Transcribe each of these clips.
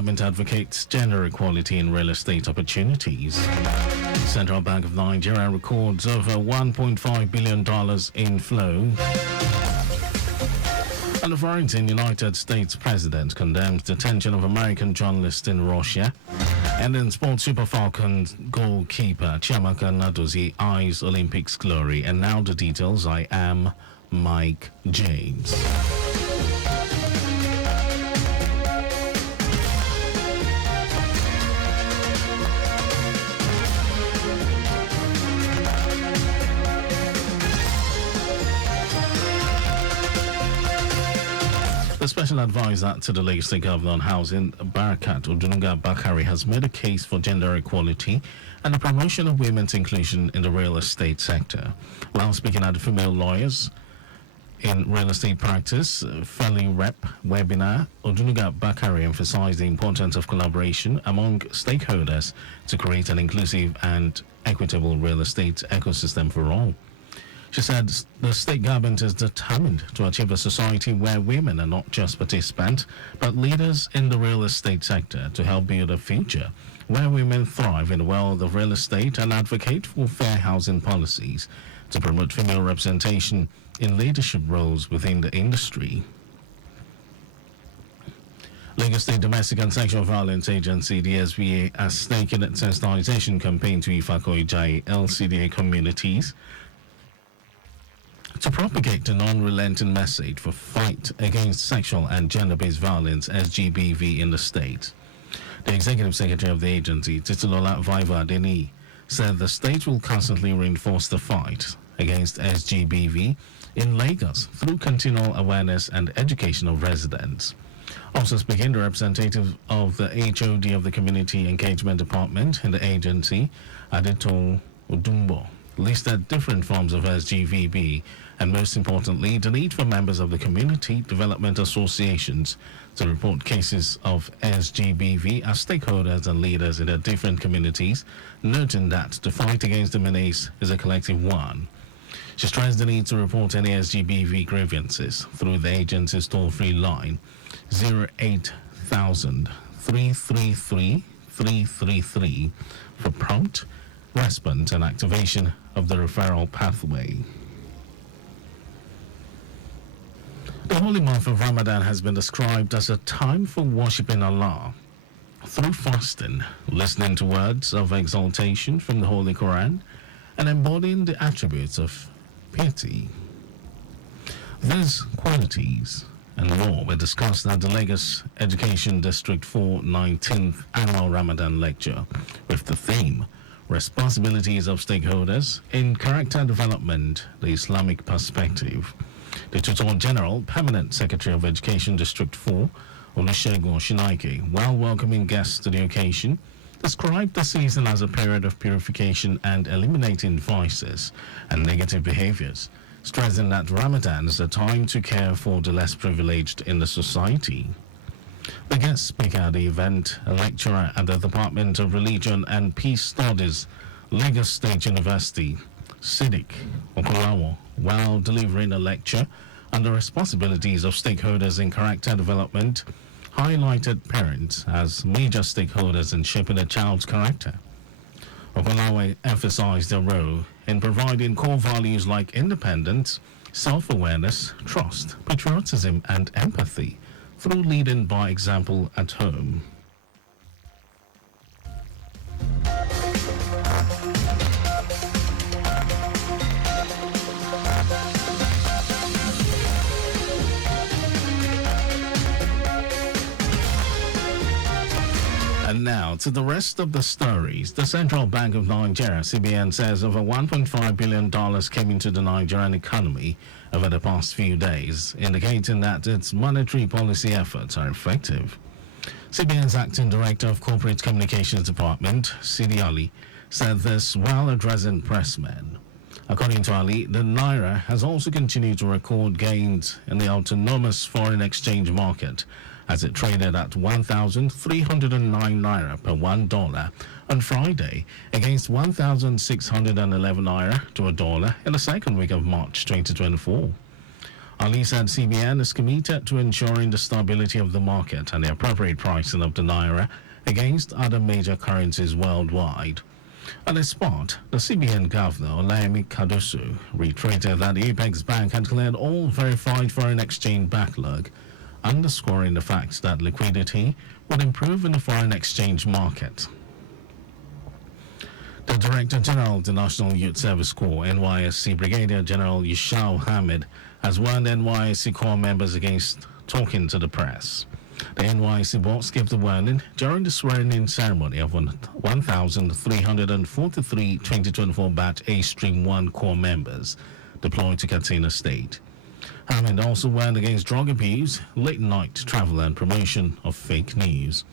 government advocates gender equality in real estate opportunities. Central Bank of Nigeria records over $1.5 billion inflow. And the foreign United States president condemns detention of American journalists in Russia. And in sports, Super Falcons goalkeeper Chiamaka Nnadozie eyes Olympics glory. And now the details. I am Mike James. The special advisor to the Lagos State Governor on Housing, Barakat Odunuga Bakari, has made a case for gender equality and the promotion of women's inclusion in the real estate sector. While speaking at the Female Lawyers in Real Estate Practice Fairly Rep webinar, Odunuga Bakari emphasized the importance of collaboration among stakeholders to create an inclusive and equitable real estate ecosystem for all. She said the state government is determined to achieve a society where women are not just participants, but leaders in the real estate sector to help build a future where women thrive in the world of real estate and advocate for fair housing policies to promote female representation in leadership roles within the industry. Lagos State Domestic and Sexual Violence Agency, the SVA, has taken its sensitization campaign to Ifako-Ijai LCDA communities to propagate the non-relenting message for fight against sexual and gender-based violence (SGBV) in the state. The executive secretary of the agency, Titilola Viva Adeni, said the state will constantly reinforce the fight against SGBV in Lagos through continual awareness and education of residents. Also speaking, the representative of the HOD of the Community Engagement Department in the agency, Adeto Odumbo, listed different forms of SGBV and, most importantly, the need for members of the community development associations to report cases of SGBV as stakeholders and leaders in their different communities, noting that the fight against the menace is a collective one. She stressed the need to report any SGBV grievances through the agency's toll-free line 08000 333 333 for prompt response and activation of the referral pathway. The holy month of Ramadan has been described as a time for worshipping Allah through fasting, listening to words of exaltation from the Holy Quran, and embodying the attributes of piety. These qualities and more were discussed at the Lagos Education District 4 19th Annual Ramadan Lecture with the theme Responsibilities of Stakeholders in Character Development, the Islamic Perspective. The Tutor General, Permanent Secretary of Education District 4, Olusegun Shinaike, while welcoming guests to the occasion, described the season as a period of purification and eliminating vices and negative behaviors, stressing that Ramadan is a time to care for the less privileged in the society. The guest speaker at the event, a lecturer at the Department of Religion and Peace Studies, Lagos State University, Siddiq Okolawo, while delivering a lecture on the responsibilities of stakeholders in character development, highlighted parents as major stakeholders in shaping a child's character. Okolawo emphasized their role in providing core values like independence, self-awareness, trust, patriotism, and empathy through leading by example at home. And now to the rest of the stories. The Central Bank of Nigeria, CBN, says over $1.5 billion came into the Nigerian economy over the past few days, indicating that its monetary policy efforts are effective. CBN's Acting Director of Corporate Communications Department, Sidi Ali, said this while addressing pressmen. According to Ali, the Naira has also continued to record gains in the autonomous foreign exchange market as it traded at 1,309 Naira per $1 on Friday against 1,611 Naira to $1 in the second week of March 2024. Ali said CBN is committed to ensuring the stability of the market and the appropriate pricing of the naira against other major currencies worldwide. At this spot, the CBN governor, Olayemi Kadoso, reiterated that the Apex Bank had cleared all verified foreign exchange backlog, underscoring the fact that liquidity would improve in the foreign exchange market. The Director General of the National Youth Service Corps, NYSC Brigadier General Yushau Hamid, has warned NYSC Corps members against talking to the press. The NYSC boss gave the warning during the swearing-in ceremony of 1,343 2024 Batch A Stream 1 Corps members deployed to Katsina State. Hamid also warned against drug abuse, late-night travel and promotion of fake news.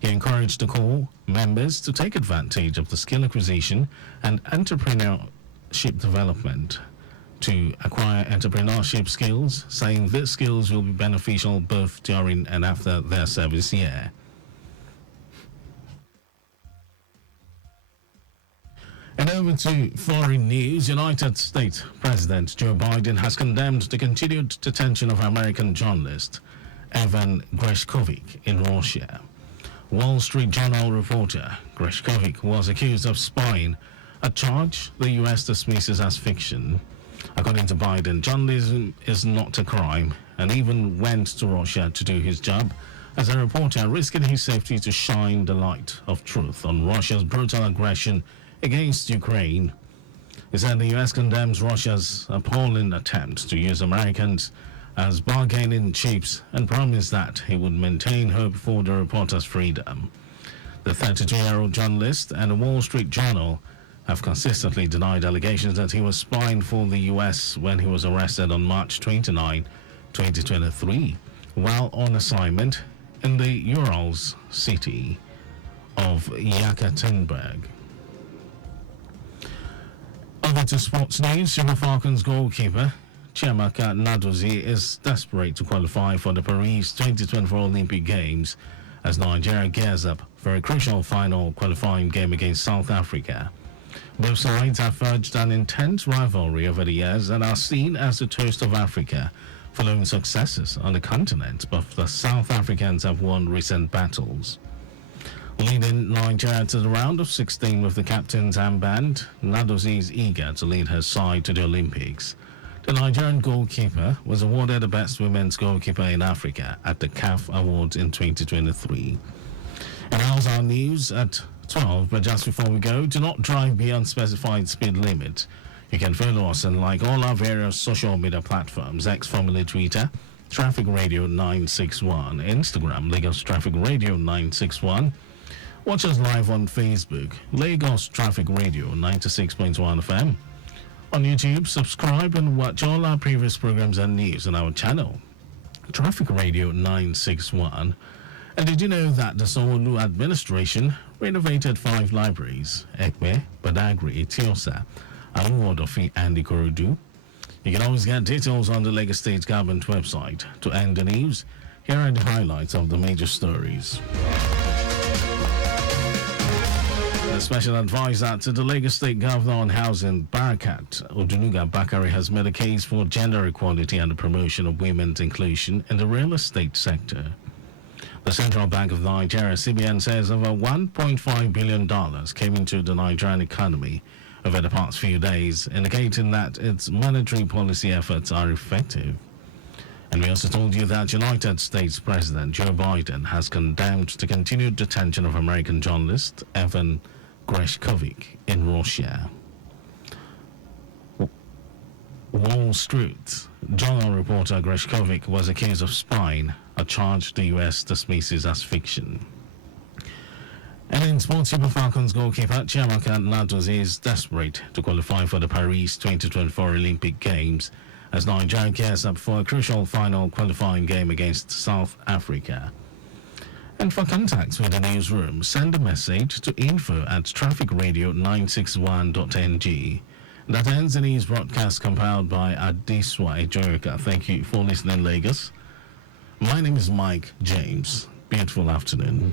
He encouraged the Corps members to take advantage of the skill acquisition and entrepreneurship development to acquire entrepreneurship skills, saying these skills will be beneficial both during and after their service year. And over to foreign news, United States President Joe Biden has condemned the continued detention of American journalist Evan Gershkovich in Russia. Wall Street Journal reporter Gershkovich was accused of spying, a charge the U.S. dismisses as fiction. According to Biden, journalism is not a crime and even went to Russia to do his job as a reporter, risking his safety to shine the light of truth on Russia's brutal aggression against Ukraine. He said the U.S. condemns Russia's appalling attempt to use Americans as bargaining chips and promised that he would maintain hope for the reporter's freedom. The 32-year-old journalist and the Wall Street Journal have consistently denied allegations that he was spying for the U.S. when he was arrested on March 29, 2023, while on assignment in the Urals city of Yekaterinburg. Over to sports news, Super Falcons goalkeeper Chiamaka Nnadozie is desperate to qualify for the Paris 2024 Olympic Games as Nigeria gears up for a crucial final qualifying game against South Africa. Both sides have forged an intense rivalry over the years and are seen as the toast of Africa, following successes on the continent, but the South Africans have won recent battles. Leading Nigeria to the round of 16 with the captain's armband, Nnadozie is eager to lead her side to the Olympics. The Nigerian goalkeeper was awarded the best women's goalkeeper in Africa at the CAF Awards in 2023. And now's our news at 12, but just before we go, do not drive beyond specified speed limit. You can follow us on like all our various social media platforms, X formerly Twitter, Traffic Radio 961, Instagram, Lagos Traffic Radio 961. Watch us live on Facebook, Lagos Traffic Radio 96.1 FM. On YouTube, subscribe and watch all our previous programs and news on our channel, Traffic Radio 961. And did you know that the Sanwo-Olu administration renovated 5 libraries, Ekpe, Badagry, Etiosa, Aluwodofi, and Ikorodu? You can always get details on the Lagos State Government website. To end the news, here are the highlights of the major stories. The special advisor to the Lagos State Governor on Housing, Barakat Odunuga Bakari, has made a case for gender equality and the promotion of women's inclusion in the real estate sector. The Central Bank of Nigeria, CBN, says over $1.5 billion came into the Nigerian economy over the past few days, indicating that its monetary policy efforts are effective. And we also told you that United States President Joe Biden has condemned the continued detention of American journalist Evan Gershkovich in Russia. Wall Street Journal reporter Gershkovich was accused of spying, a charge the U.S. dismisses as fiction. And in sports, Super Falcons goalkeeper Chiamaka Nnadozie is desperate to qualify for the Paris 2024 Olympic Games as Nigeria gears up for a crucial final qualifying game against South Africa. And for contacts with the newsroom, send a message to info@trafficradio961.ng. That ends the news broadcast compiled by Adiswa Ejoyika. Thank you for listening, Lagos. My name is Mike James. Beautiful afternoon.